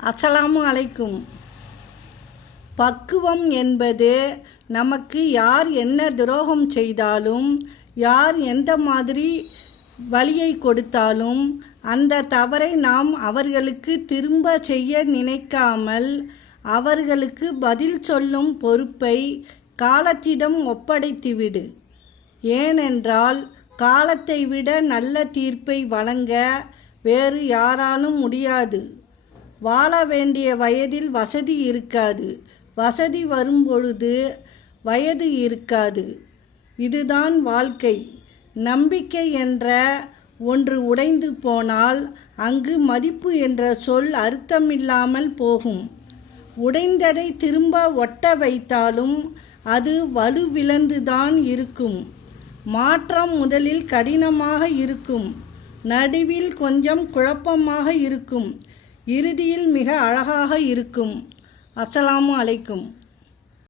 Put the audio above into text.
அஸ்ஸலாமு அலைக்கும். பக்குவம் என்பது நமக்கு யார் என்ன துரோகம் செய்தாலும், யார் எந்த மாதிரி வலியை கொடுத்தாலும் அந்த தவறை நாம் அவர்களுக்கு திரும்ப செய்ய நினைக்காமல் அவர்களுக்கு பதில் சொல்லும் பொறுப்பை காலத்திடம் ஒப்படைத்துவிடு. ஏனென்றால் காலத்தை விட நல்ல தீர்ப்பை வழங்க வேறு யாராலும் முடியாது. வாழ வேண்டிய வயதில் வசதி இருக்காது, வசதி வரும்பொழுது வயது இருக்காது. இதுதான் வாழ்க்கை. நம்பிக்கை என்ற ஒன்று உடைந்து போனால் அங்கு மதிப்பு என்ற சொல் அர்த்தமில்லாமல் போகும். உடைந்ததை திரும்ப ஒட்ட வைத்தாலும் அது வலுவிழந்துதான் இருக்கும். மாற்றம் முதலில் கடினமாக இருக்கும், நடுவில் கொஞ்சம் குழப்பமாக இருக்கும், இறுதியில் மிக அழகாக இருக்கும். அஸ்ஸலாமு அலைக்கும்.